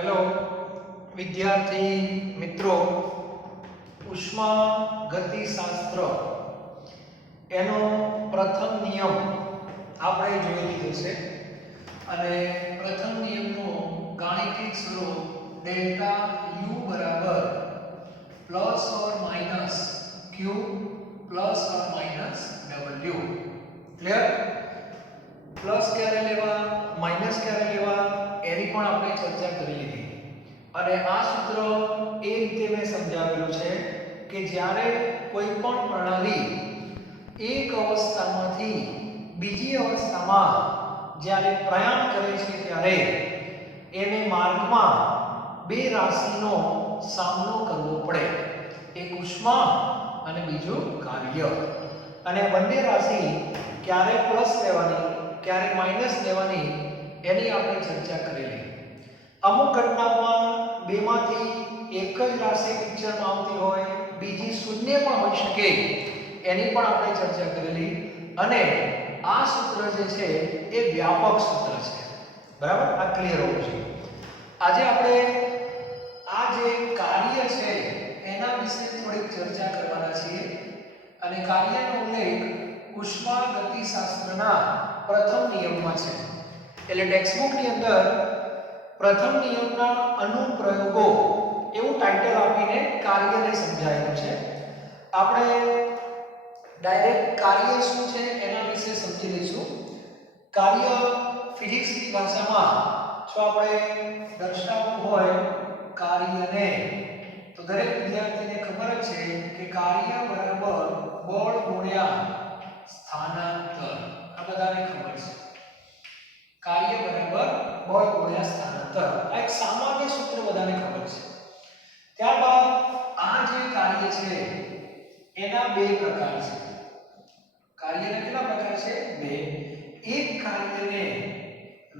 Hello વિદ્યાર્થી મિત્રો, ઉષ્મા ગતિશાસ્ત્ર એનો પ્રથમ નિયમ આપણે જોઈ લીધો છે અને પ્રથમ નિયમનો ગાણિતિક સ્વરૂપ ડેલ્ટા U બરાબર plus or minus Q plus or minus W. Clear? Plus ક્યારે લેવા, માઈનસ ક્યારે લેવા એની પણ આપણે ચર્ચા કરી લીધી અને આ સૂત્ર એ રીતે મેં સમજાવેલું છે કે જ્યારે કોઈ પણ પ્રણાલી એક અવસ્થામાંથી બીજી અવસ્થામાં જ્યારે પ્રયાણ કરે છે ત્યારે એને માર્ગમાં બે રાશિનો સામનો કરવો પડે, એક ઉષ્મા અને બીજું કાર્ય. અને બંને રાશિ ક્યારે પ્લસ લેવાની ક્યારે માઈનસ લેવાની એની આપણે ચર્ચા કરેલી. અમુક ઘટનાઓમાં બેમાંથી એક જ રાશિ પિક્ચરમાં આવતી હોય, બીજી શૂન્ય પણ હોઈ શકે, એની પણ આપણે ચર્ચા કરેલી. અને આ સૂત્ર જે છે એ વ્યાપક સૂત્ર છે, બરાબર? આ ક્લિયર હોવું જોઈએ. આજે આપણે આ જે કાર્ય છે એના વિશે થોડીક ચર્ચા કરવાના છીએ અને કાર્યનો ઉલ્લેખ ઉષ્મા ગતિશાસ્ત્રના પ્રથમ નિયમમાં છે. એટલે ટેક્સ્ટબુકની અંદર પ્રથમ નિયમના અનુપ્રયોગો એવું ટાઇટલ આપીને કાર્યને સમજાયેલું છે. આપણે ડાયરેક્ટ કાર્ય શું છે એના વિશે સમજી લઈશું. કાર્ય ફિઝિક્સની ભાષામાં જો આપણે દર્શાવવું હોય કાર્યને, તો દરેક વિદ્યાર્થીને ખબર જ છે કે કાર્ય બરાબર બળ ગુણ્યા સ્થાનાંતર. આ બધાને ખબર છે, કાર્ય બરાબર બળ ગુણ્યા સ્થાનાંતર. આ એક સામાન્ય સૂત્ર બધાને ખબર છે. ત્યારબાદ આ જે કાર્ય છે એના બે પ્રકાર છે. કાર્યના કેટલા પ્રકાર છે? બે. એક કાર્યને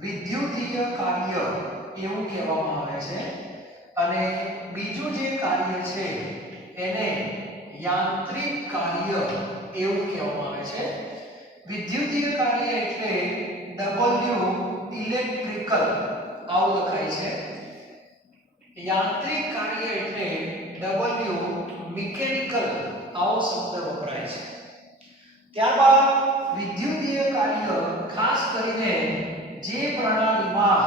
વિદ્યુતીય કાર્ય એવું કહેવામાં આવે છે અને બીજું જે કાર્ય છે એને યાંત્રિક કાર્ય એવું કહેવામાં આવે છે. વિદ્યુતીય કાર્ય એટલે W ઇલેક્ટ્રિકલ આવું લખાય છે. યાંત્રિક કાર્ય એટલે W મિકેનિકલ આવો શબ્દ વપરાય છે. ત્યારબાદ વિદ્યુતીય કાર્ય ખાસ કરીને જે પ્રણાલીમાં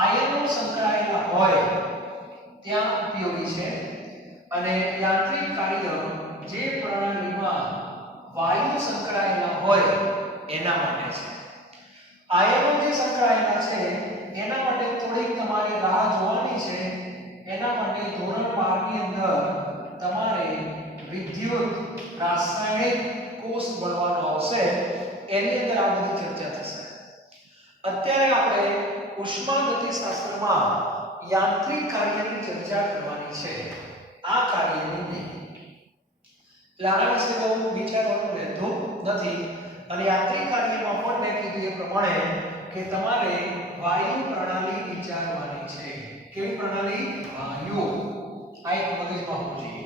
આયનો સંકળાયેલા હોય ત્યાં ઉપયોગી છે અને યાંત્રિક કાર્ય જે પ્રણાલીમાં વાયુ સંકળાયેલા હોય એના માટે છે. આયનો જે સંકળાયેલા છે એના માટે થોડીક તમારે રાહ જોવાની છે. એના માટે ધોરણ 12 ની અંદર તમારે વિદ્યુત રાસાયણિક કોષ ભણવાનો આવશે, એની અંદર આ બધી ચર્ચા થશે. અત્યારે આપણે ઉષ્મા ગતિશાસ્ત્રમાં યાંત્રિક કાર્યની ચર્ચા કરવાની છે, આ કાર્યની નહીં. આના વિશે બહુ વિચારવાનું રહેતું નથી અને યાંત્રિક કાર્યમાં પણ મેં કીધું એ પ્રમાણે કે તમારે વાયુ પ્રણાલી વિચારવાની છે. કેવી પ્રણાલી? વાયુ. આ એક મગજમાં હોવું જોઈએ.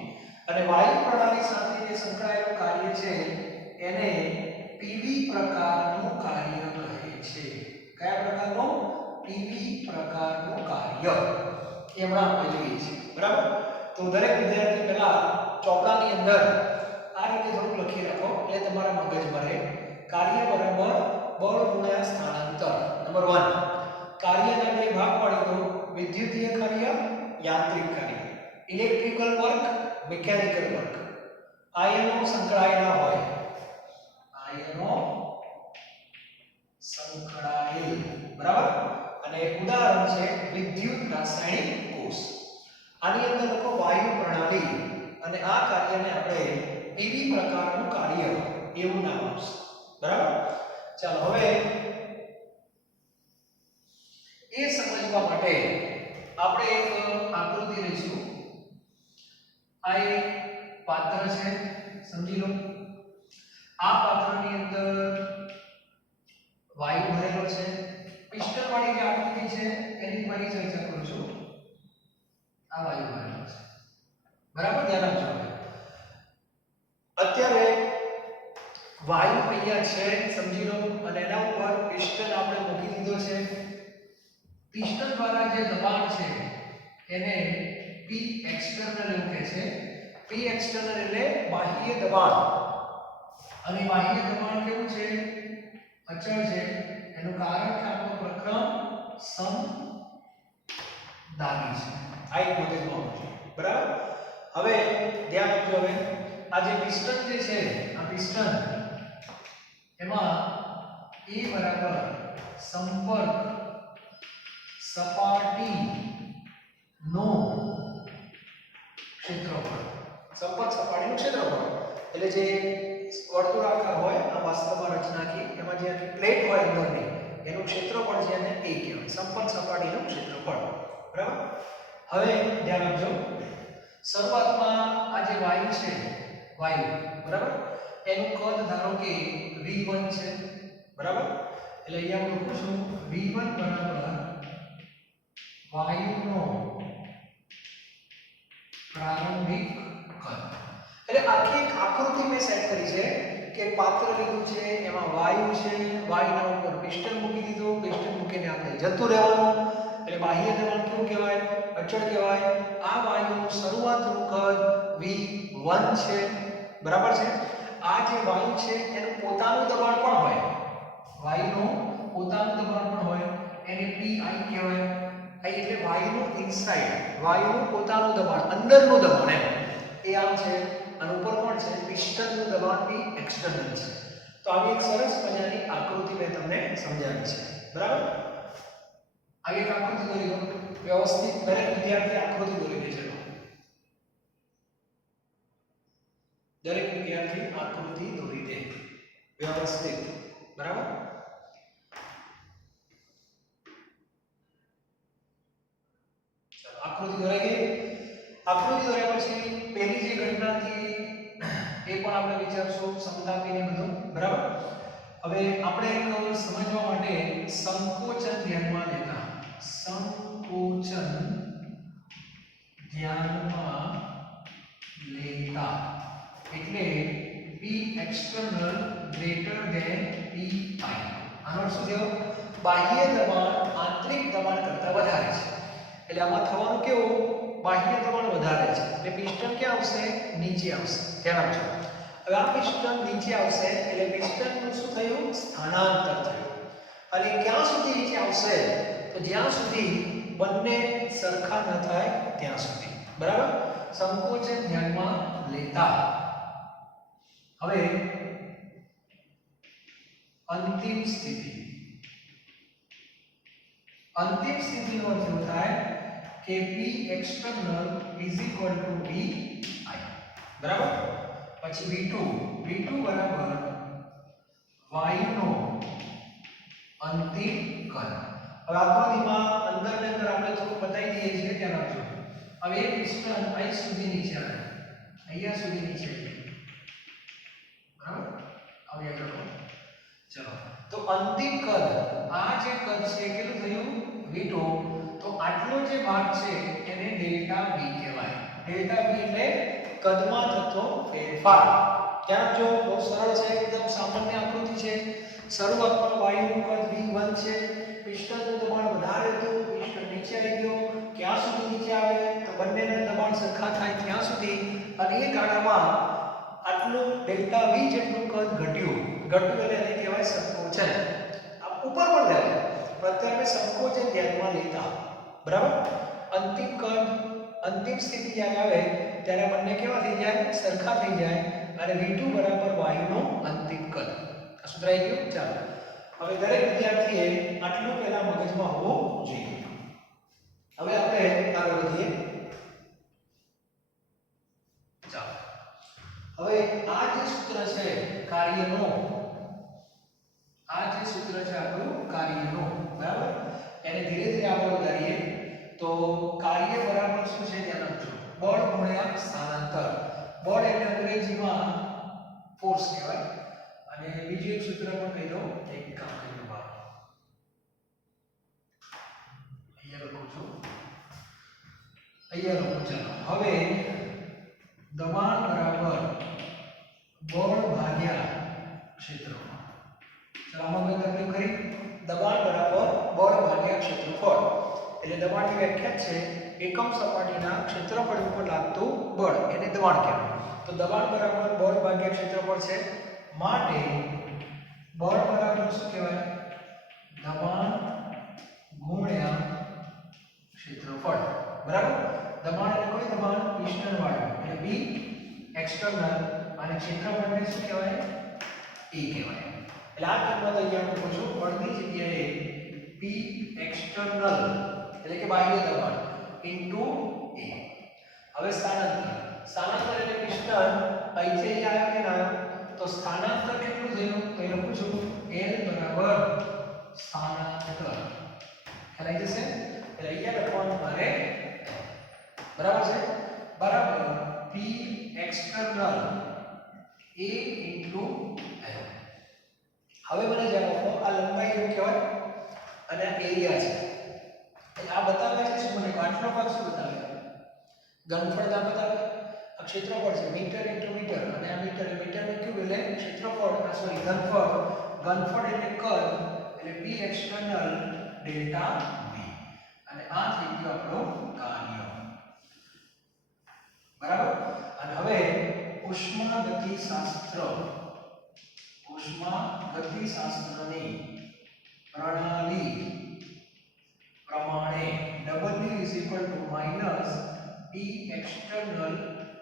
અને વાયુ પ્રણાલી સાથે જે સંકળાયેલું કાર્ય છે એને પીવી પ્રકારનું કાર્ય કહે છે. કયા પ્રકારનું? પીવી પ્રકારનું કાર્ય. એમણા આપણે જોઈએ છે, બરાબર? તો દરેક વિદ્યાર્થી પહેલા ચોપડાની અંદર આ રીતે થોડું લખી રાખો એટલે તમારા મગજમાં રહે. કાર્ય બરાબર બળ ગુણ્યા સ્થાનાંતર. નંબર 1, કાર્યના બે ભાગ પાડી દો: વિદ્યુતીય કાર્ય, યાંત્રિક કાર્ય. Electrical work, mechanical work. આયનો સંકળાયેલા હોય, આયનો સંકળાયેલ, બરાબર? અને ઉદાહરણ છે વિદ્યુત રાસાયણિક કોષ. આની અંદર લખો વાયુ પ્રણાલી અને આ કાર્યને આપણે પીવી પ્રકારનું કાર્ય એવું નામ આપશું, બરાબર? ચાલો હવે એ સમજવા માટે આપણે એક આકૃતિ લઈશું. આ એક પાત્ર છે, સમજી લો. આ પાત્રની અંદર વાયુ ભરેલો છે. પિસ્ટન વાળી જે આકૃતિ છે એની ફરી ચર્ચા કરું છું. આ વાયુ ભરેલો છે, બરાબર? ધ્યાન આપજો. અત્યારે વાયુ અહીંયા છે, સમજી લો, અને એના ઉપર પિસ્ટન આપણે મૂકી દીધો છે. પિસ્ટન દ્વારા જે દબાણ છે એને P એક્સટર્નલ એવું કહે છે. P એક્સટર્નલ એટલે બાહ્ય દબાણ, અને બાહ્ય દબાણ કેવું છે? અચળ છે. એનું કારણ કે આપણો પ્રક્રમ સમદાબી છે. આ એક મગજમાં છે, બરાબર. હવે ધ્યાન આપજો. હવે આ જે પિસ્ટન જે છે, આ પિસ્ટન એમાં E બરાબર સંપર્ક સપાટીનો ક્ષેત્રફળ. સંપર્ક સપાટીનું ક્ષેત્રફળ એટલે જે વર્તુળાકાર હોય આ વાસ્તવમાં રચનાકી, એમાં જે પ્લેટ હોય અંદરની એનું ક્ષેત્રફળ છે એને A કહેવાય. સંપર્ક સપાટીનું ક્ષેત્રફળ, બરાબર. હવે ધ્યાન આપજો. શરૂઆતમાં આ જે વાયુ છે, વાયુ, બરાબર, એનું કદ ધારો કે V1 છે, બરાબર. એટલે અહીંયા હું લખું છું V1 બરાબર વાયુનો પ્રારંભિક કદ. એટલે આખી એક આકૃતિ મેં સેટ કરી છે કે પાત્ર લીધું છે, એમાં વાયુ છે, વાયુના ઉપર પિસ્ટન મૂકી દીધું, પિસ્ટન મૂકીને આપણે જતું રહેવાનું. એટલે બાહ્ય દબાણ કેવું કહેવાય? અચળ કહેવાય. આ વાયુનું શરૂઆતનું કદ V1 છે, બરાબર છે. આ જે વાયુ છે એનું પોતાનું દબાણ પણ હોય, વાયુનું પોતાનું દબાણ પણ હોય, એને PI કહેવાય. આ એટલે વાયુનું ઇનસાઇડ, વાયુનું પોતાનું દબાણ, અંદરનું દબાણ એમ એ આમ છે. અને ઉપર કોણ છે? પિસ્ટનનું દબાણ P એક્સટર્નલ છે. તો આવી એક સરસ મજાની આકૃતિ મેં તમને સમજાવી છે, બરાબર. આવી એક આકૃતિ દોરી દો વ્યવસ્થિત. દરેક વિદ્યાર્થી આકૃતિ દોરી દે છે. દરેક વિદ્યાર્થી આકૃતિ દોરી દે વ્યવસ્થિત, બરાબર. ચાલો આકૃતિ દોરાઈ ગઈ. આકૃતિ દોર્યા પછી પહેલી જે ઘટના હતી એ પણ આપણે વિચારશું, સમતાપીને બધું, બરાબર. હવે આપણે એક સમજવા માટે સંકોચન ધ્યાનમાં લેતા, સંકોચન ધ્યાનમાં લેતા એટલે P external greater than PI. આનો અર્થ શું થયો? બાહ્ય દબાણ આંતરિક દબાણ કરતા વધારે છે. એટલે આમાં થવાનું કેવું? બાહ્ય દબાણ વધારે છે એટલે પિસ્ટન ક્યાં આવશે? નીચે આવશે. ધ્યાન આપજો. હવે આ પિસ્ટન નીચે આવશે એટલે પિસ્ટનનું શું થયું? સ્થાનાંતર થયું. અને ક્યાં સુધી નીચે આવશે? તો જ્યાં સુધી બંને સરખા ન થાય ત્યાં સુધી, બરાબર. સંકોચન ધ્યાનમાં લેતા. હવે અંતિમ સ્થિતિ. અંતિમ સ્થિતિનો અર્થ એવો થાય કે P external is equal to VI, બરાબર. પછી V2 બરાબર વાયુનો અંતિમ કદ. હવે આકૃતિમાં અંદર ને અંદર આપણે થોડું બતાવી દઈએ છીએ, ધ્યાન રાખજો. હવે એક પિસ્ટન અહીં સુધી નીચે આવે, અહીંયા સુધી નીચે આવે, બરાબર. હવે આગળ ચલો. તો અંતિમ કદ, આ જે કદ છે કેટલું થયું? V2. તો આટલો જે ભાગ છે એને ડેલ્ટા V કહેવાય. ડેલ્ટા V એટલે કદમાં થતો ફેરફાર. ત્યાં જો બહુ સરળ છે, એકદમ સામાન્ય આકૃતિ છે. શરૂઆતમાં વાયુનું કદ V1 છે, પિસ્ટનનું દબાણ વધારે હતું, પિસ્ટન નીચે આવી ગયો. ક્યાં સુધી નીચે આવે? તો બંનેના દબાણ સરખા થાય ત્યાં સુધી. અને એ ગાળામાં આટલું ડેલ્ટા V જેટલું કદ ઘટ્યું એટલે એને કહેવાય સંકોચન. આ ઉપર પણ લેવાય, પણ અત્યારે સંકોચન ધ્યાનમાં લેતા, બરાબર. અંતિમ કદ, અંતિમ સ્થિતિ જ્યારે આવે ત્યારે બંને કેવા થઈ જાય? સરખા થઈ જાય. અને V2 બરાબર વાયુનું અંતિમ કદ. આ સૂત્ર આવી ગયું. ચાલો હવે દરેક વિદ્યાર્થીએ આટલું પહેલા મગજમાં હોવું જોઈએ. હવે આપણે આગળ વધીએ. ચાલો હવે આ જે સૂત્ર છે કાર્યનો, આ જે સૂત્ર છે આપણું કાર્યનો, બરાબર. એને ધીરે ધીરે આગળ વધારીએ તો કાર્ય બરાબર શું છે? ધ્યાન આપજો. બળ ગુણ્યા સ્થાનાંતર. બળ એટલે અંગ્રેજીમાં ફોર્સ કહેવાય. અને બીજું એક સૂત્ર પણ કહી દઉં, એક કામ કરી દો. અહીંયા લખું છું, અહીંયા લખું. ચાલો હવે દબાણ બરાબર બળ ભાગ્યા ક્ષેત્રફળ. ચાલો આમાં કોઈ તકલીફ ખરી? દબાણ બરાબર બળ ભાગ્યા ક્ષેત્રફળ. એટલે દબાણની વ્યાખ્યા છે એકમ સપાટીના ક્ષેત્રફળ ઉપર લાગતું બળ, એને દબાણ કહેવાય. તો દબાણ બરાબર બળ ભાગ્યા ક્ષેત્રફળ છે, માટે બળ બરાબર શું કહેવાય? દબાણ ગુણ્યા ક્ષેત્રફળ. બરાબર? દબાણ એટલે કોઈ દબાણ પિસ્ટન વાળું એટલે B એક્સટર્નલ અને ક્ષેત્રફળને શું કહેવાય? E કહેવાય. એટલે આ કિંમત અહીંયા મૂકું છું, બળની જગ્યાએ P એક્સટર્નલ એટલે કે બાહ્ય દબાણ ઇન્ટુ A. હવે સ્થાનાંતર એટલે પિસ્ટન અહીંથી આવ્યો કે ના? તો સ્થાનાંતર કેટલું થયું? તો એ લખું છું L બરાબર સ્થાનાંતર. ખ્યાલ આવી જશે? એટલે અહીંયા લખવાનું મારે બરાબર છે, બરાબર P external A into L. હવે મને જવાબ આપો, આ લંબાઈ એવું કહેવાય અને આ એરિયા છે. એટલે આ બતાવે છે શું? મને આટલો ભાગ શું બતાવે? ઘનફળ બતાવે. આ ક્ષેત્રફળ છે મીટર ઇન્ટુ મીટર, અને આ મીટર મીટરનું ક્યુબ એટલે ક્ષેત્રફળ, સોરી ઘનફળ. ઘનફળ એટલે કદ, એટલે P એક્સટર્નલ ડેલ્ટા V. અને આ થઈ ગયું આપણું કાર્ય. બરાબર? અને હવે ઉષ્માગતિશાસ્ત્રની પ્રણાલી પ્રમાણે W minus P external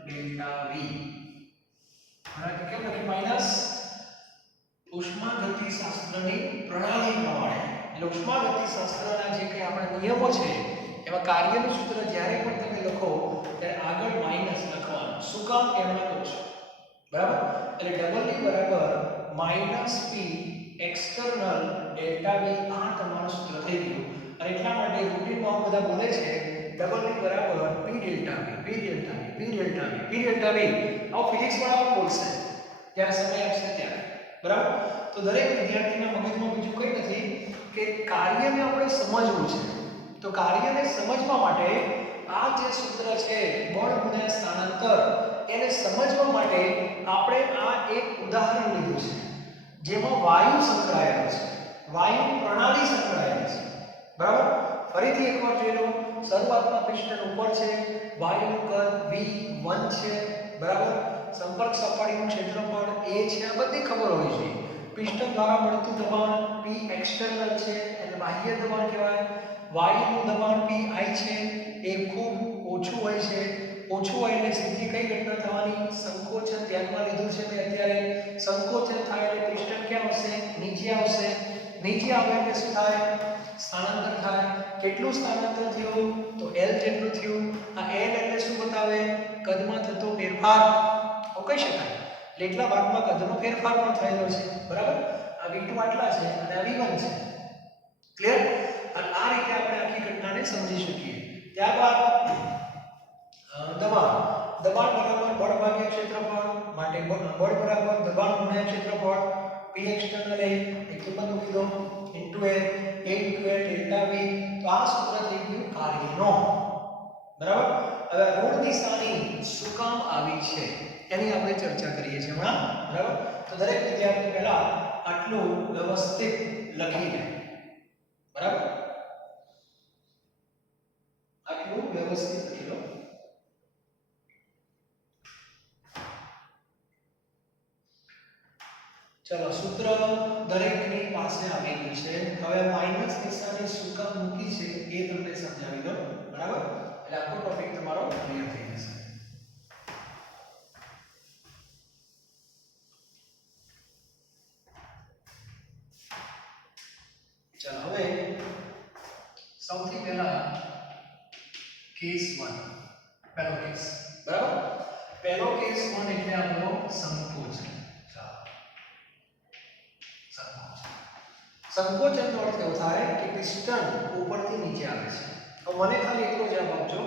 delta V. અને કેમ લખી માઇનસ? ઉષ્માગતિશાસ્ત્રની પ્રણાલી પ્રમાણે. એટલે ઉષ્માગતિશાસ્ત્રના જે કંઈ આપણા નિયમો છે એમાં કાર્યનું સૂત્ર જ્યારે પણ તમે લખો ત્યારે આગળ માઇનસ લખવાનું. શું કામ? એમાં કહું છું. બરાબર? એટલે W બરાબર minus P external delta V. આ તમારું સૂત્ર થઈ ગયું. અને એટલા માટે રૂટીનમાં બધા બોલે છે W બરાબર P delta V, P delta V, P delta V, P delta V. આવો ફિઝિક્સ વાળા પણ બોલશે જ્યારે સમય આપશે ત્યારે. બરાબર? તો દરેક વિદ્યાર્થીના મગજમાં બીજું કંઈ નથી કે કાર્યને આપણે સમજવું છે. તો કાર્યને સમજવા માટે આ જે સૂત્ર છે બળ ગુણ્યા સ્થાનાંતર, એને સમજવા માટે આપણે આ એક ઉદાહરણ લીધું છે જેમાં વાયુ સંકળાયેલો છે, વાયુ પ્રણાલી સંકળાયેલી છે. બરાબર? ફરીથી એકવાર જોઈ લો. શરૂઆતમાં પિસ્ટન ઉપર છે, વાયુનું કદ V1 છે. બરાબર? સંપર્ક સપાટીનું ક્ષેત્રફળ A છે. આ બધી ખબર હોવી જોઈએ. પિસ્ટન દ્વારા મળતું દબાણ P એક્સટર્નલ છે, એને બાહ્ય દબાણ કહેવાય. વાયુનું દબાણ PI છે, એ ખૂબ ઓછું હોય છે. ઓછું હોય એટલે સીધી કઈ ઘટના થવાની? સંકોચન ધ્યાનમાં લીધું છે મેં અત્યારે. સંકોચન થાય એટલે પિસ્ટન ક્યાં આવશે? નીચે આવશે. નીચે આવે એટલે શું થાય? સ્થાનાંતર થાય. કેટલું સ્થાનાંતર થયું? તો L જેટલું થયું. આ L એટલે શું બતાવે? કદમાં થતો ફેરફાર. કહી શકાય એટલા ભાગમાં કદનો ફેરફાર પણ થયેલો છે. બરાબર? આ V2 આટલા છે અને આ V1 છે. ક્લિયર? અને આ રીતે આપણે આખી ઘટનાને સમજી શકીએ. ત્યારબાદ દબાણ બરાબર બળ ભાગ્યા ક્ષેત્રફળ, માટે બળ બરાબર દબાણ ગુણ્યા ક્ષેત્રફળ. P એક્સટર્નલ એ કિંમત મૂકી દો into A into L delta V. તો આ સૂત્ર થઈ ગયું કાર્યનો. બરાબર? હવે ઋણ દિશાની શું કામ આવી છે એની આપણે ચર્ચા કરીએ છીએ હમણાં. બરાબર? તો દરેક વિદ્યાર્થી પહેલા આટલું વ્યવસ્થિત લખી લે. બરાબર? આટલું વ્યવસ્થિત લખી લો. ચલો, સૂત્ર દરેકની પાસે આવી ગયું છે. હવે માઈનસ નિશાની શું કામ મૂકી છે એ તમને સમજાવી દો. બરાબર? એટલે આખો ટોપિક તમારો ક્લિયર થઈ જશે. ચલો, હવે સૌથી પહેલા કેસ 1, પહેલો કેસ. બરાબર? પહેલો કેસ 1 એટલે આપણો સંકોચન. સંકોચનનો અર્થ એવો થાય કે પિસ્ટન ઉપરથી નીચે આવે છે. તો મને ખાલી એટલો જવાબ આપજો.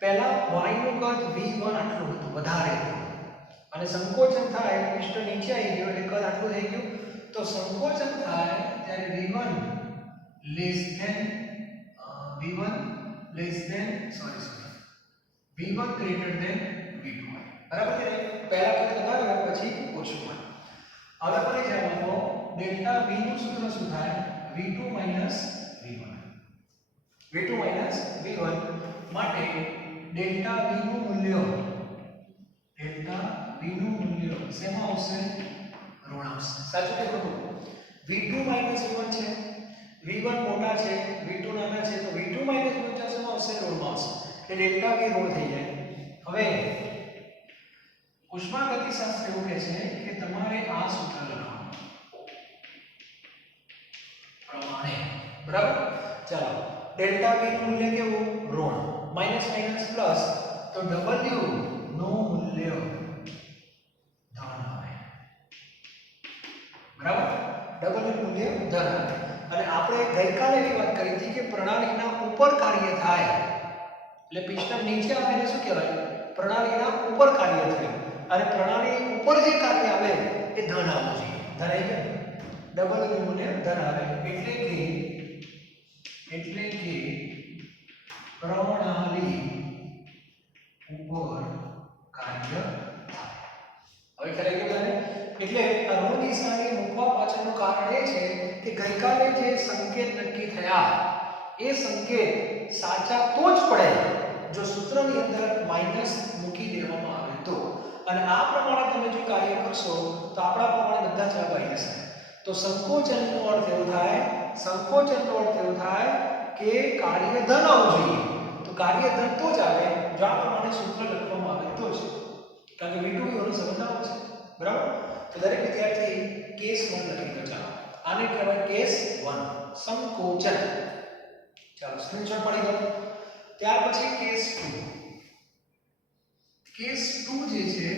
પહેલા વાયુનું કદ V1 આટલું હતું, વધારે હતું, અને સંકોચન થાય પિસ્ટન નીચે આવી ગયો એટલે કદ આટલું થઈ ગયું. તો સંકોચન થાય ત્યારે V1 less than V1 greater than V2. બરાબર છે? પહેલા કદ વધારે પછી ઓછું હોય. હવે મને જવાબ આપો ડેલ્ટા V નું સૂત્ર શું થાય? V2 V1. V2 V2 minus V1 માટે ડેલ્ટા V નું મૂલ્ય શેમાં આવશે? ઋણાંશ. સાચું કે ખોટું? V2 માઈનસ V1 છે, V1 મોટા છે, V2 નાના છે, તો V2 માઈનસ V1 શેમાં આવશે? ઋણમાં આવશે. એટલે ડેલ્ટા V ઋણ થઈ જાય. હવે ઉષ્માગતિશાસ્ત્ર એવું કહે છે કે તમારે આ સૂત્ર લખવાનું પ્રમાણે, બરાબર? ચાલો, ડેલ્ટા V નું મૂલ્ય કેવું? ઋણ. માઈનસ માઈનસ પ્લસ, તો W નું મૂલ્ય ધન આવે, બરાબર? W નું મૂલ્ય ધન આવે. અને આપણે ગઈકાલે એવી વાત કરી હતી કે પ્રણાલીના ઉપર કાર્ય થાય એટલે પિસ્ટન નીચે આવે એને શું કહેવાય? પ્રણાલીના ઉપર કાર્ય થાય. અને પ્રણાલી ઉપર જે કાર્ય આવે એ ધન આવવું જોઈએ. ધન આવી ગયું. ડબલ નું મૂલ્ય ધન આવે એટલે કે પ્રણાલી ઉપર કાર્ય થાય. હવે ખ્યાલ આવી ગયો? એટલે આ ઋણ નિશાની મૂકવા પાછળનું કારણ એ છે કે ગઈકાલે જે સંકેત નક્કી થયા એ સંકેત સાચા તો જ પડે જો સૂત્રની અંદર માઈનસ મૂકી દેવામાં આવે તો. અને આ પ્રમાણે તમે જો કાર્ય કરશો તો આપણા પ્રમાણે બધા જવાબ આવી જશે. તો સંકોચનનો અર્થ એવો થાય, કે કાર્ય ધન આવવું જોઈએ. તો કાર્ય ધન તો જ આવે જો આ પ્રમાણે સૂત્ર લખવામાં આવે તો જ. કારણ કે V2 એનો સંબંધ છે, બરાબર? તો દરેક વિદ્યાર્થી કેસ 1 લખી દો. ચાલો, આને કહેવાય કેસ 1 સંકોચન. ચાલો, સ્ક્રીનશોટ પાડી દો. ત્યાર પછી કેસ 2. કેસ 2 જે છે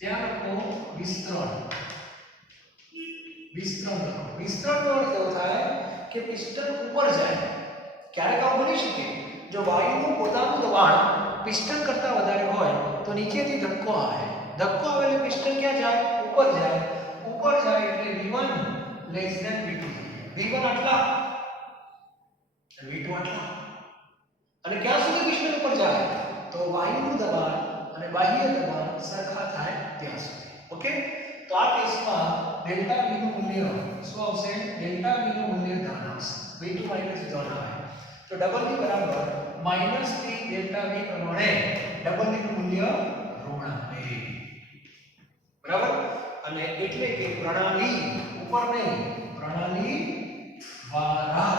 ત્યાં લખો વિસ્તરણ. વિસ્તરણનો અર્થ એવો થાય કે પિસ્ટન ઉપર જાય. ક્યારેક આવું બની શકે જો વાયુનું પોતાનું દબાણ પિસ્ટન કરતા વધારે હોય તો નીચેથી ધક્કો આવે એટલે પિસ્ટન ક્યાં જાય? ઉપર જાય એટલે V1 less than V2. V1 આટલા, V2 આટલા. અને ક્યાં સુધી પિસ્ટન ઉપર જાય? તો વાયુનું દબાણ અને બાહ્ય દબાણ સરખા થાય ત્યાં સુધી. ઓકે? તો આ કેસમાં ડેલ્ટા V નું મૂલ્ય શું આવશે? ડેલ્ટા V નું મૂલ્ય ધન આવશે. V2 માઈનસ ધન આવે. તો ડબલ V બરાબર માઈનસ થી ડેલ્ટા V પ્રમાણે ડબલ V નું મૂલ્ય ઋણ આવે, બરાબર? અને એટલે કે પ્રણાલી ઉપર નહીં, પ્રણાલી દ્વારા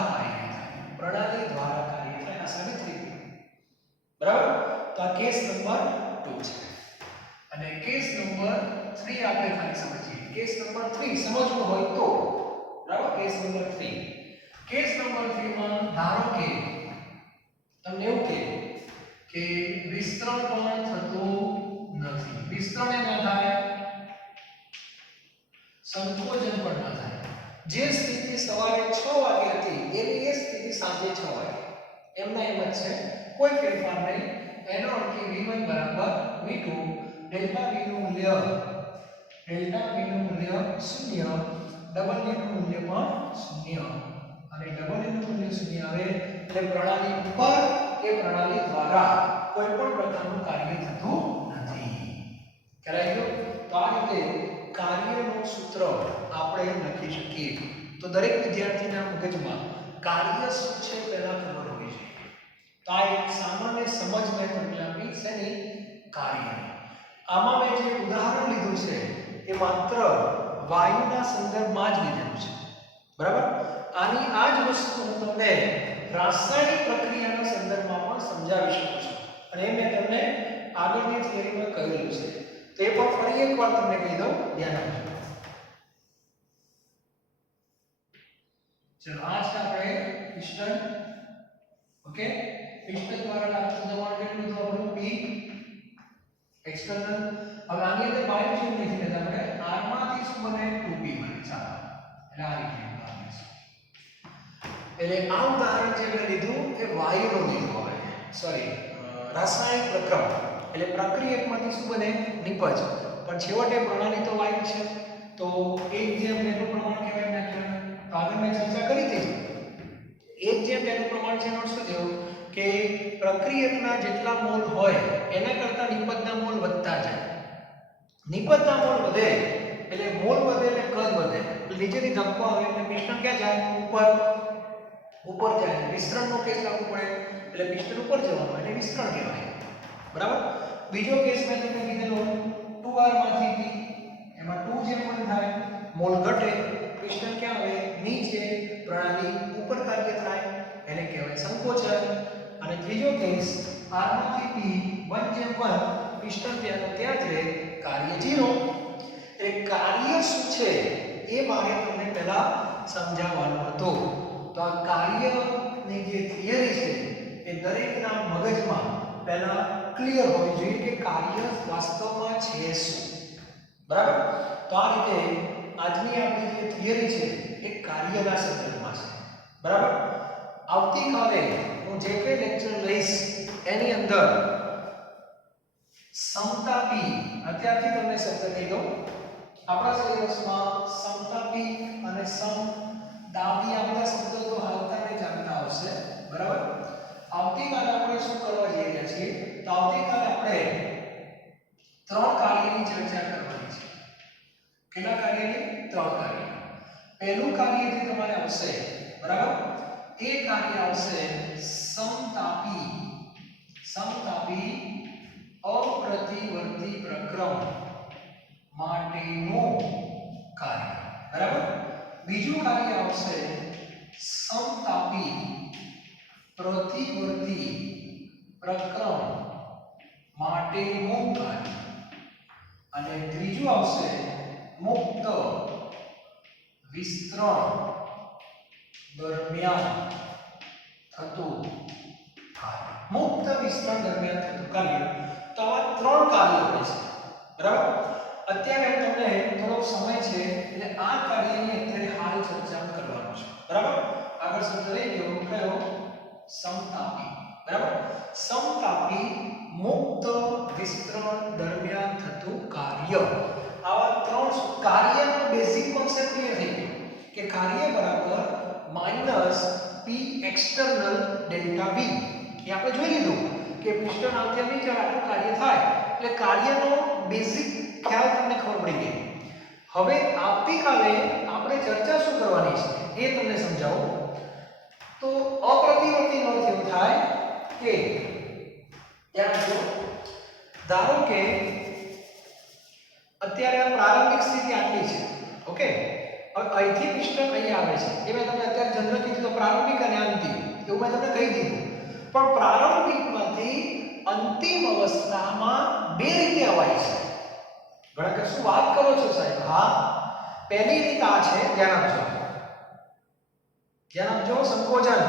કાર્ય થાય. આ સાબિત થઈ ગયું, બરાબર? તો આ કેસ નંબર 2 છે. અને કેસ નંબર 3 આપણે ખાલી સમજીએ. કેસ નંબર 3 સમજવું હોય તો, બરાબર? કેસ નંબર 3 માં ધારો કે તમને એવું કે વિસ્તરણ પણ થતું નથી. વિસ્તરણ ન થાય, સંકોચન પણ ન થાય. જે સ્થિતિ સવારે 6 વાગે હતી એની એ સ્થિતિ સાંજે 6 વાગે એમના એમ જ છે, કોઈ ફેરફાર નહીં. એનો અર્થ કે V1 બરાબર V2, ડેલ્ટા V નું મૂલ્ય 0, ડબલ V નું મૂલ્ય પણ 0. અને ડબલ V નું મૂલ્ય 0 આવે એટલે પ્રણાલી ઉપર કે પ્રણાલી દ્વારા કોઈ પણ પ્રકારનું કાર્ય થતું નથી. ખ્યાલ આવ્યો? તો આ રીતે કાર્યનું સૂત્ર આપણે લખી શકીએ. તો દરેક વિદ્યાર્થીના મગજમાં કાર્ય શું છે પહેલા ખબર હોવી જોઈએ. તો આ એક સામાન્ય સમજ મેં તમને આપી છે ને કાર્યની. આમાં મેં જે ઉદાહરણ લીધું છે એ માત્ર વાયુના સંદર્ભમાં જ લીધેલું છે, બરાબર? આની આ જ વસ્તુ હું તમને રાસાયણિક પ્રક્રિયાના સંદર્ભમાં પણ સમજાવી શકું છું. અને એ મેં તમને આગળની થિયરીમાં કહેલું છે. તો એ પણ ફરી એકવાર તમને કહી દઉં, ધ્યાન આપજો. ચલો, આ છે આપણે પિસ્ટન. ઓકે? પિસ્ટન દ્વારા લાગતું દબાણ કેટલું હતું આપણું? P external. હવે આની અંદર બાહ્ય શું નથી લેતા આપણે? R માંથી શું બને? 2P બને. ચાલો, એટલે આ રીતે ઉદાહરણ છે. એટલે આ ઉદાહરણ જે મેં લીધું એ વાયુનું લીધું હવે. સોરી, રાસાયણિક પ્રક્રિયા. એટલે પ્રક્રિયકમાંથી શું બને? નિપજ. પણ છેવટે પ્રણાલી તો વાયુ છે. તો એક જેમ બેનું પ્રમાણ કહેવાય ના કહેવાય? તો આગળ મેં ચર્ચા કરી હતી. એક જેમ બેનું પ્રમાણ છે એનો શું થયું કે પ્રક્રિયકના જેટલા મોલ હોય એના કરતા નિપજના મોલ વધતા જાય. નિપજના મોલ વધે એટલે મોલ વધે એટલે કદ વધે. એટલે નીચેથી ધક્કો આવે એટલે પિસ્ટન ક્યાં જાય? ઉપર. ઉપર જાય વિસ્તરણનો કેસ લાગુ પડે એટલે પિસ્ટન ઉપર જવાનું એટલે વિસ્તરણ કહેવાય બરાબર બીજો કેસ મેં તમને કીધેલો 2r માંથી p એમાં 2 જે પણ થાય મોલ ઘટે પિસ્ટન ક્યાં આવે નીચે પ્રણાલી ઉપર કાર્ય થાય એને કહેવાય સંકોચન અને ત્રીજો કેસ r માંથી p 1/1 પિસ્ટન ત્યાં જ રહે કાર્ય 0 એટલે કાર્ય શું છે એ મારે તમને પહેલા સમજાવવાનું હતું તો આ કાર્યની જે થિયરી છે એ દરેકના મગજમાં પહેલા ક્લિયર હોવી જોઈએ કે કાર્ય વાસ્તવમાં છે શું બરાબર તો આ રીતે આજની આપણી જે થિયરી છે એ કાર્યના સંદર્ભમાં છે બરાબર આવતીકાલે હું જે કંઈ લેક્ચર લઈશ એની અંદર સમતાપી અત્યારથી તમને શબ્દ કહી દઉં આપણા સિલેબસમાં સમતાપી અને સમદાબી આ બધા શબ્દો તો હાલતાને જાણતા આવશે બરાબર આવતીકાલે આપણે શું કરવા જઈ રહ્યા છીએ તો આવતીકાલે આપણે 3 કાર્યની ચર્ચા કરવાની છે કેટલા કાર્યની 3 કાર્ય પહેલું કાર્ય જે તમારે આવશે બરાબર એ કાર્ય આવશે સમતાપી અપ્રતિવર્તી પ્રક્રમ માટેનું કાર્ય બરાબર બીજું કાર્ય આવશે સમતાપી પ્રતિવર્તી પ્રક્રમ માટેનું કાર્ય અને ત્રીજું આવશે મુક્ત વિસ્તરણ દરમિયાન થતું કાર્ય મુક્ત વિસ્તરણ દરમિયાન થતું કાર્ય તો આ 3 કાર્યો હોય છે બરાબર અત્યારે તમને થોડો સમય છે એટલે આ કાર્યની અત્યારે હાલ ચર્ચા કરવાનો છે બરાબર આગળ શબ્દ લઈ ગયો કયો સમતાપી બરાબર સમતાપી મુક્ત વિસ્તરણ દરમિયાન થતું કાર્ય આવા 3 કાર્યનો બેઝિક કોન્સેપ્ટ ક્લિયર થઈ ગયો કે કાર્ય બરાબર - p એક્સટર્નલ ડેલ્ટા v એ આપણે જોઈ લીધું કે પિસ્ટન આંતરિક જ્યારે આટલું કાર્ય થાય એટલે કાર્યનો બેઝિક ખ્યાલ તમને ખબર પડી ગઈ હવે આવતીકાલે આપણે ચર્ચા શું કરવાની છે એ તમને સમજાવું તો અપ્રતિવર્તી નો અર્થ એવો થાય કે ત્યાં જો ધારો કે અત્યારે આ પ્રારંભિક સ્થિતિ આટલી છે ઓકે હવે અહીંથી પિસ્ટન અહીં આવે છે એ મેં તમને અત્યારે જનરલ કીધું તો પ્રારંભિક અને અંતિમ એવું મેં તમને કહી દીધું પણ પ્રારંભિકમાંથી અંતિમ અવસ્થામાં બે રીતે અવાય છે ઘણા કે શું વાત કરો છો સાહેબ હા પહેલી રીત આ છે ધ્યાન આપજો સંકોચન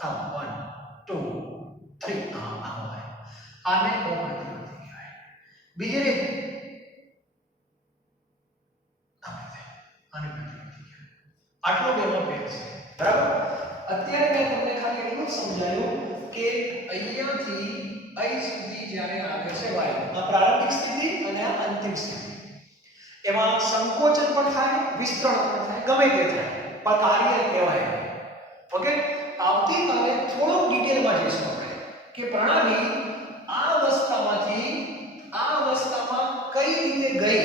આમ 1 2 3 આ હોય આને અપ્રતિવર્તી કહેવાય બીજી રીત આને પ્રતિવર્તી કહેવાય આટલો બેનો ફેર છે બરાબર અત્યારે મેં તમને ખાલી એટલું જ સમજાયું કે અહીંયાથી અહીં સુધી જ્યારે આવે છે વાયુ આ પ્રારંભિક સ્થિતિ અને આ અંતિમ સ્થિતિ એમાં સંકોચન પણ થાય વિસ્તરણ પણ થાય ગમે તે થાય પણ કાર્ય કહેવાય ઓકે આવતીકાલે થોડું ડિટેલમાં જઈશું આપણે કે પ્રણાલી આ અવસ્થામાંથી આ અવસ્થામાં કઈ રીતે ગઈ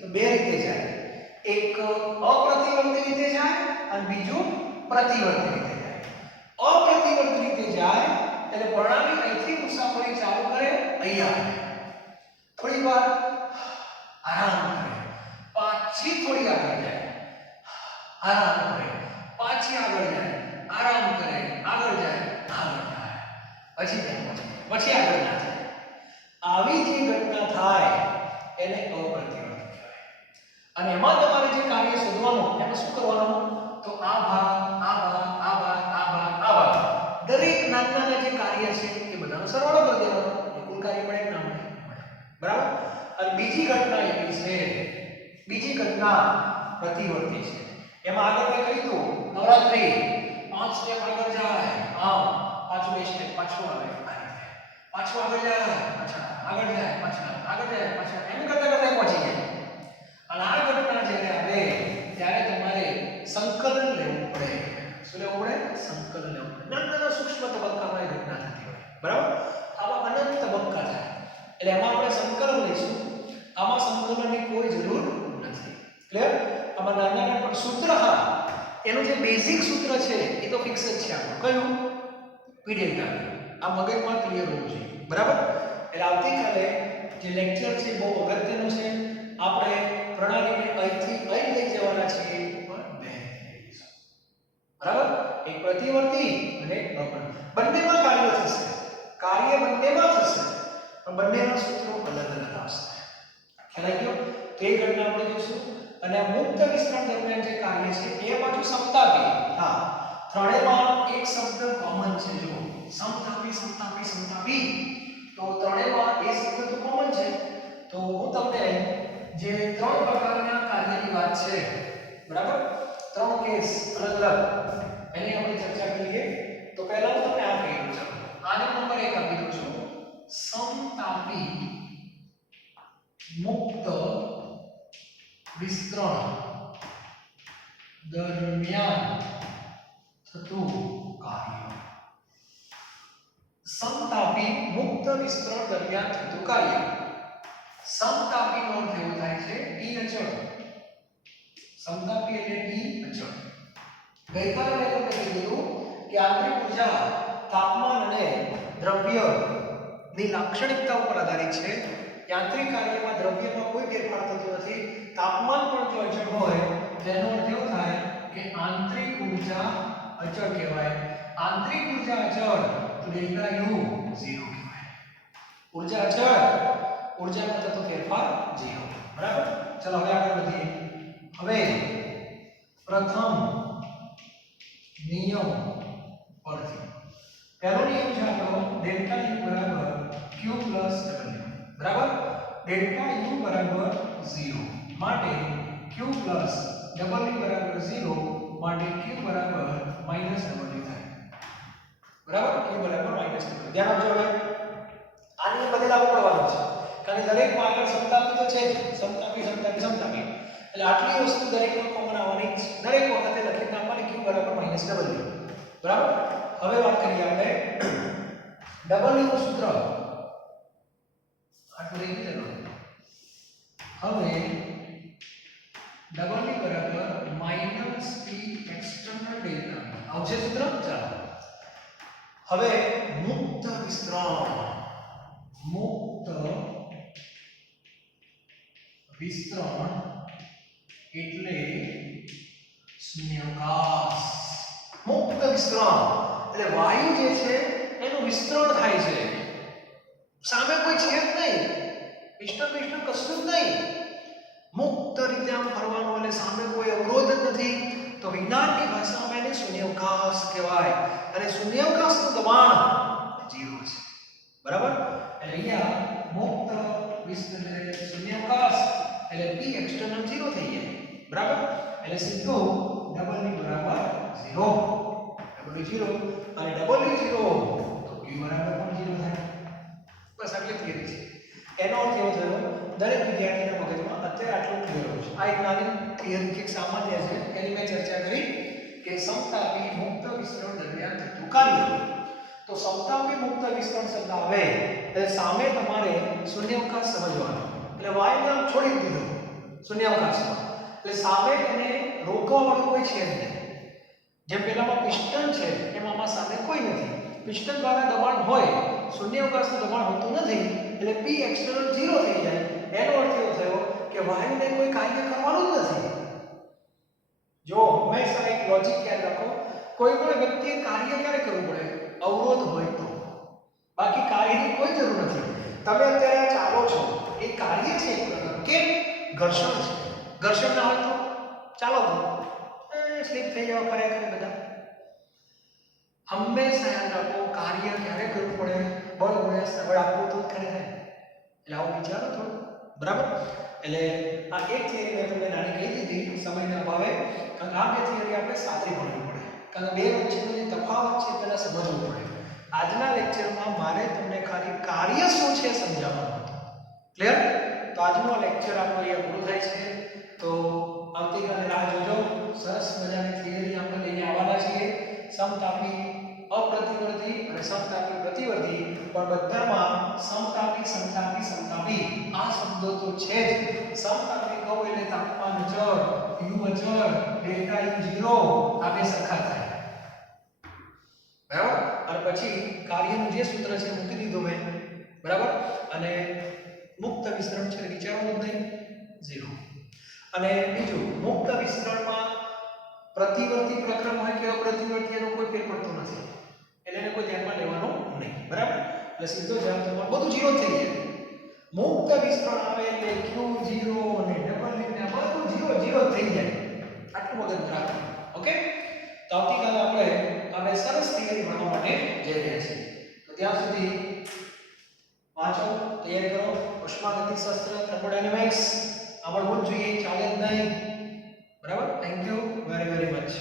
તો બે રીતે જાય એક અપ્રતિવર્તી રીતે જાય અને બીજું પ્રતિવર્તી રીતે જાય અપ્રતિવર્તી રીતે જાય એટલે પ્રણાલી અહીંથી મુસાફરી ચાલુ કરે અહીંયા થોડી વાર આરામ કરે પાછી થોડી આગળ જાય આરામ કરે પાછી આગળ જાય આરામ કરે આગળ જાય પછી ત્યાં પછી આગળ ના જાય આવી જે ઘટના થાય એને અપ્રતિવર્તી કહેવાય અને એમાં તમારે જે કાર્ય શોધવાનું એને શું કરવાનું તો આ ભાગ આ ભાગ આ ભાગ આ ભાગ આ ભાગ દરેક નાના જે કાર્ય છે એ બધાનો સરવાળો કરી દેવાનો એ કુલ કાર્ય મળે કે ના મળે બરાબર અને બીજી ઘટના એવી છે બીજી ઘટના પ્રતિવર્તી છે એમાં આગળ મેં કહ્યું હતું નવરાત્રી 5 સ્ટેપ આગળ જાય આમ પાછું 2 સ્ટેપ પાછું આવે પાછું આગળ જાય પાછા આગળ જાય પાછા આગળ જાય પાછા એમ કરતા કરતા પહોંચી જાય અને આ ઘટના જ્યારે આવે ત્યારે તમારે સંકલન લેવું પડે શું લેવું પડે સંકલન લેવું પડે નાના સૂક્ષ્મ તબક્કામાં એ ઘટના થતી હોય બરાબર આવા અનંત તબક્કા થાય એટલે એમાં આપણે સંકલન લઈશું આમાં સંકલનની કોઈ જરૂર નથી ક્લિયર આમાં નાના નાના પણ સૂત્ર હા એનું જે બેઝિક સૂત્ર છે એ તો ફિક્સ જ છે આપણું કયું પી ડેલ્ટા આ મગજમાં ક્લિયર હોવું જોઈએ બરાબર એટલે આવતીકાલે જે લેક્ચર છે બહુ અગત્યનું છે આપણે પ્રણાલીને અહીંથી અહીં લઈ જવાના છીએ પણ બે બરાબર એક પ્રતિવર્તી અને એક અપૂર્ણાંક બંનેમાં કાર્ય થશે કાર્ય બંનેમાં થશે પણ બંનેના સૂત્રો અલગ અલગ આવશે ખ્યાલ આવી ગયો તો એ ઘટના આપણે જોઈશું અને આ મુક્ત વિસ્તરણ દરમિયાન જે કાર્ય છે એ બાજુ સમતાપી હા ત્રણેયમાં એક શબ્દ કોમન છે જો સમતાપી સમતાપી સમતાપી તો ત્રણેયમાં એ શબ્દ તો કોમન છે તો હું તમને જે ત્રણ પ્રકારના કાર્યની વાત છે બરાબર ત્રણ કેસ અલગ અલગ એની આપણે ચર્ચા કરીએ તો પહેલા હું તમને આ કહી દઉં છું આનો નંબર 1 આપી દઉં છું સમતાપી મુક્ત વિસ્તરણ દરમિયાન થતું કાર્ય સમતાપી મુક્ત વિસ્તરણ દરમિયાન થતું કાર્ય સમતાપી નો અર્થ એવો થાય છે ટી અચળ સમતાપી એટલે ટી અચળ ગઈકાલે મેં તમને કીધું કે આંતરિક ઉર્જા તાપમાન અને દ્રવ્ય ની લાક્ષણિકતા ઉપર આધારિત છે યાંત્રિક કાર્યમાં દ્રવ્યમાં કોઈ ફેરફાર થતો નથી તાપમાન પણ જો અચળ હોય તેનો અર્થ એવો થાય કે આંતરિક ઉર્જા અચળ કહેવાય આંતરિક ઉર્જા અચળ તો ડેલ્ટા યુ 0 કહેવાય ઉર્જા અચળ ઉર્જામાં થતો ફેરફાર 0 બરાબર ચલો હવે આગળ વધીએ હવે પ્રથમ નિયમ પરથી પહેલો નિયમ છે આપણો ડેલ્ટા યુ બરાબર q પ્લસ w બરાબર ડેલ્ટા યુ બરાબર 0 માટે q પ્લસ w બરાબર 0 માટે q બરાબર માઈનસ w થાય બરાબર q બરાબર માઈનસ w ધ્યાન આપજો હવે આની બધે લાગુ પડવાનું છે કારણ કે દરેક માં આગળ સમતાપી તો છે જ સમતાપી સમતાપી સમતાપી એટલે આટલી વસ્તુ દરેકમાં કોમન આવવાની દરેક વખતે લખી નાખવાની q બરાબર માઈનસ w બરાબર હવે વાત કરીએ આપણે w નું સૂત્ર આટલું લઈ લીધું હવે w બરાબર માઈનસ p એક્સટર્નલ ડેલ્ટા આવશે સૂત્ર ચાલો હવે મુક્ત વિસ્તરણ એટલે શૂન્યાવકાશ મુક્ત વિસ્તરણ એટલે વાયુ જે છે એનું વિસ્તરણ થાય છે સામે કોઈ છે જ નહીં પિસ્ટન કશું જ નહીં મુક્ત રીતે આમ ફરવાનું એટલે સામે કોઈ અવરોધ જ નથી તો વિજ્ઞાનની ભાષામાં એને શૂન્યાવકાશ કહેવાય અને શૂન્યાવકાશનું દબાણ 0 છે બરાબર એટલે અહીંયા મુક્ત વિસ્તરણ એટલે શૂન્યાવકાશ એટલે p એક્સટર્નલ 0 થઈ જાય બરાબર એટલે સીધું w બરાબર 0 w0 અને w0 તો q બરાબર પણ 0 થાય બસ આટલી થિયરી છે એનો અર્થ એવો થયો દરેક વિદ્યાર્થીના મગજમાં અત્યારે આટલું ક્લિયર હોય છે આ એક નાની થિયરી કે સામાન્ય છે એની મેં ચર્ચા કરી કે સમતાપી મુક્ત વિસ્તરણ દરમિયાન થતું કાર્ય તો સમતાપી મુક્ત વિસ્તરણ શબ્દ આવે એટલે સામે તમારે શૂન્યાવકાશ સમજવાનો એટલે વાયુને આમ છોડી દીધો શૂન્યાવકાશમાં એટલે સામે એને રોકવા વાળું કોઈ છે નહીં જેમ પેલામાં પિસ્ટન છે એમાં સામે કોઈ નથી પિસ્ટન દ્વારા દબાણ હોય શૂન્યાવકાશનું દબાણ હોતું નથી એટલે p એક્સટર્નલ 0 થઈ જાય એનો અર્થ એવો થયો કે વાયુને કોઈ કાર્ય કરવાનું જ નથી જો હંમેશા એક લોજિક યાદ રાખો કોઈ પણ વ્યક્તિએ કાર્ય ક્યારે કરવું પડે અવરોધ હોય તો બાકી કાર્યની કોઈ જરૂર નથી તમે અત્યારે ચાલો છો એ કાર્ય છે કે ઘર્ષણ છે ઘર્ષણ ના હોય તો ચાલો તો સ્લીપ થઈ જાવ કર્યા કરે બધા હંમેશા યાદ રાખો કાર્ય ક્યારે કરવું પડે બળ ગુણ્યા સબળ આપવું તો કરે એટલે આવું વિચારો થોડું બરાબર એટલે આ એક થિયરી મેં તમને નાની કહી દીધી સમયના અભાવે કારણ આ બે થિયરી આપણે સાથે ભણવી પડે કારણ બે વચ્ચેનો જે તફાવત છે તેને સમજવું પડે આજના લેક્ચરમાં મારે તમને ખાલી કાર્ય શું છે સમજાવવાનું હતું ક્લિયર તો આજનો લેક્ચર આપણો અહીંયા પૂરો થાય છે તો આવતીકાલે રાહ જોજો સરસ મજાની થિયરી આપણે લઈને આવવાના છીએ સમતાપી અપ્રતિવર્તી અને સમતાપી પ્રતિવર્તી, પણ બધામાં સમતાપી સમતાપી સમતાપી આ શબ્દો તો છે જ. સમતાપી કહું એટલે તાપમાન અચળ, u અચળ, ડેલ્ટા u 0 આ બે સરખા થાય. બરાબર? અને પછી કાર્યનું જે સૂત્ર છે મૂકી દીધું મેં. બરાબર? અને મુક્ત વિસ્તરણ છે વિચારવાનું જ નહીં, 0. અને બીજું મુક્ત વિસ્તરણમાં પ્રતિવર્તી પ્રક્રમ હોય કે અપ્રતિવર્તી એનો કોઈ ફેર પડતો નથી, એટલે એને કોઈ ધ્યાનમાં લેવાનું નહીં. બરાબર? એટલે સીધો જવાબ તમારો બધું 0 થઈ જાય. મુક્ત વિસ્તરણ આવે એટલે q0 અને ડબલ ને બધું 0 0 થઈ જાય. આટલું મગજ રાખો. ઓકે? તો આવતીકાલે આપણે આ બે સરસ થિયરી ભણવા માટે જઈ રહ્યા છીએ. તો ત્યાં સુધી વાંચો, તૈયાર કરો. ઉષ્માગતિશાસ્ત્ર, થર્મોડાયનેમિક્સ આવડવું જ જોઈએ, ચાલે જ નહીં. બરાબર? Thank you very very much.